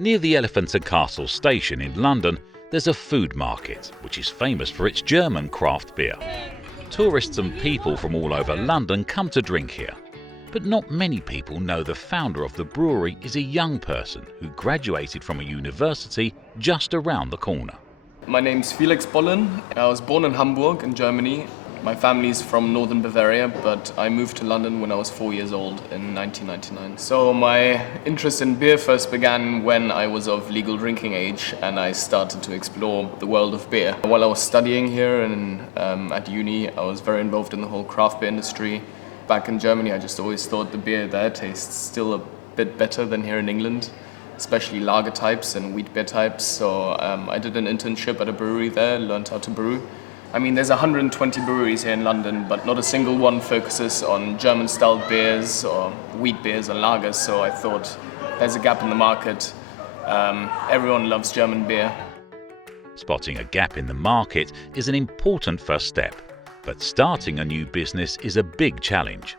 Near the Elephant and Castle station in London, there's a food market, which is famous for its German craft beer. Tourists and people from all over London come to drink here. But not many people know the founder of the brewery is a young person who graduated from a university just around the corner. My name's Felix Bollen. I was born in Hamburg in Germany. My family's from northern Bavaria, but I moved to London when I was 4 years old in 1999. So my interest in beer first began when I was of legal drinking age and I started to explore the world of beer. While I was studying here and at uni, I was very involved in the whole craft beer industry. Back in Germany, I just always thought the beer there tastes still a bit better than here in England, especially lager types and wheat beer types. So I did an internship at a brewery there, learned how to brew. I mean, there's 120 breweries here in London, but not a single one focuses on German-style beers or wheat beers or lagers, so I thought there's a gap in the market. Everyone loves German beer. Spotting a gap in the market is an important first step, but starting a new business is a big challenge.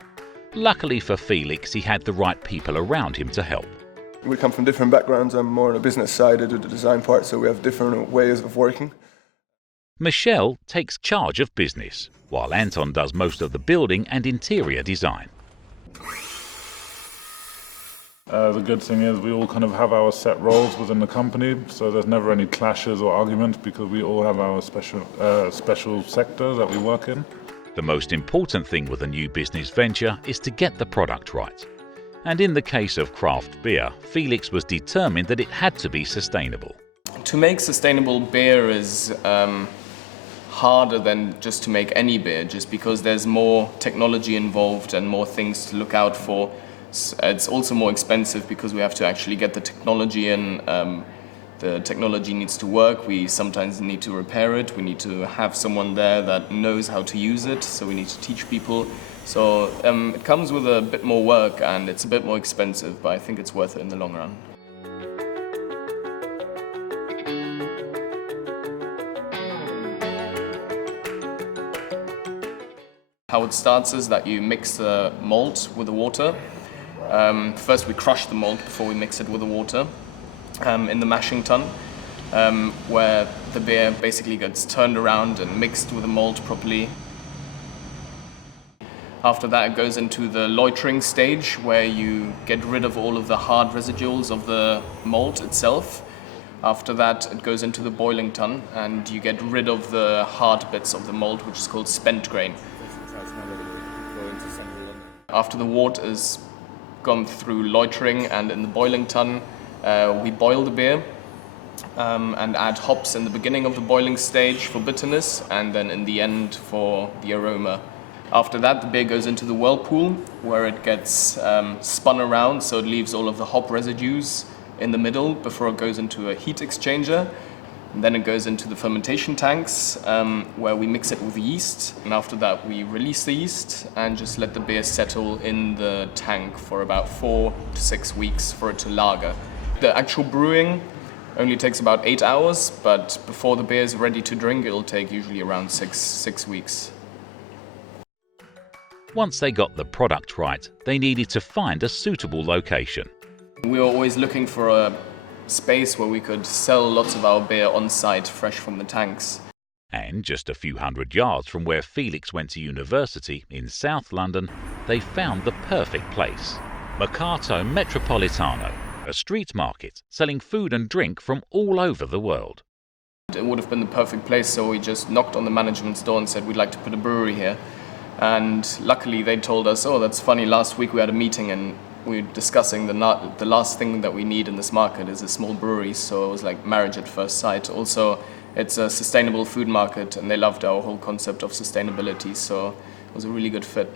Luckily for Felix, he had the right people around him to help. We come from different backgrounds. I'm more on the business side, I do the design part, so we have different ways of working. Michelle takes charge of business, while Anton does most of the building and interior design. The good thing is we all kind of have our set roles within the company, so there's never any clashes or arguments because we all have our special sector that we work in. The most important thing with a new business venture is to get the product right. And in the case of craft beer, Felix was determined that it had to be sustainable. To make sustainable beer is harder than just to make any beer, just because there's more technology involved and more things to look out for. It's also more expensive because we have to actually get the technology in. The technology needs to work. We sometimes need to repair it. We need to have someone there that knows how to use it, so we need to teach people. So it comes with a bit more work and it's a bit more expensive, but I think it's worth it in the long run. How it starts is that you mix the malt with the water. First we crush the malt before we mix it with the water in the mashing tun, where the beer basically gets turned around and mixed with the malt properly. After that it goes into the loitering stage, where you get rid of all of the hard residuals of the malt itself. After that it goes into the boiling tun and you get rid of the hard bits of the malt, which is called spent grain. After the wort is gone through loitering and in the boiling tun, we boil the beer and add hops in the beginning of the boiling stage for bitterness and then in the end for the aroma. After that the beer goes into the whirlpool, where it gets spun around, so it leaves all of the hop residues in the middle before it goes into a heat exchanger. And then it goes into the fermentation tanks, where we mix it with yeast, and after that we release the yeast and just let the beer settle in the tank for about 4 to 6 weeks for it to lager. The actual brewing only takes about 8 hours, but before the beer is ready to drink, it'll take usually around six weeks. Once they got the product right, they needed to find a suitable location. We were always looking for a space where we could sell lots of our beer on site, fresh from the tanks. And just a few hundred yards from where Felix went to university in South London, they found the perfect place. MERCATO METROPOLITANO, a street market selling food and drink from all over the world. It would have been the perfect place, so we just knocked on the management's door and said we'd like to put a brewery here. And luckily they told us, oh, that's funny, last week we had a meeting and we were discussing the last thing that we need in this market is a small brewery, so it was like marriage at first sight. Also, it's a sustainable food market and they loved our whole concept of sustainability, so it was a really good fit.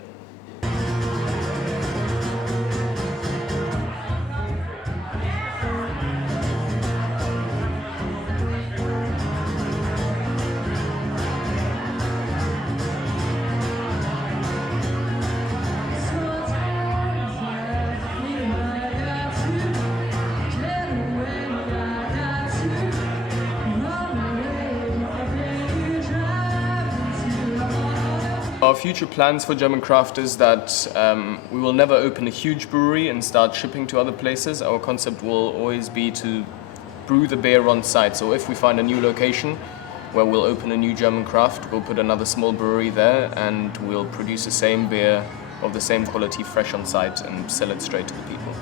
Our future plans for German craft is that we will never open a huge brewery and start shipping to other places. Our concept will always be to brew the beer on site. So if we find a new location where we'll open a new German craft, we'll put another small brewery there and we'll produce the same beer of the same quality fresh on site and sell it straight to the people.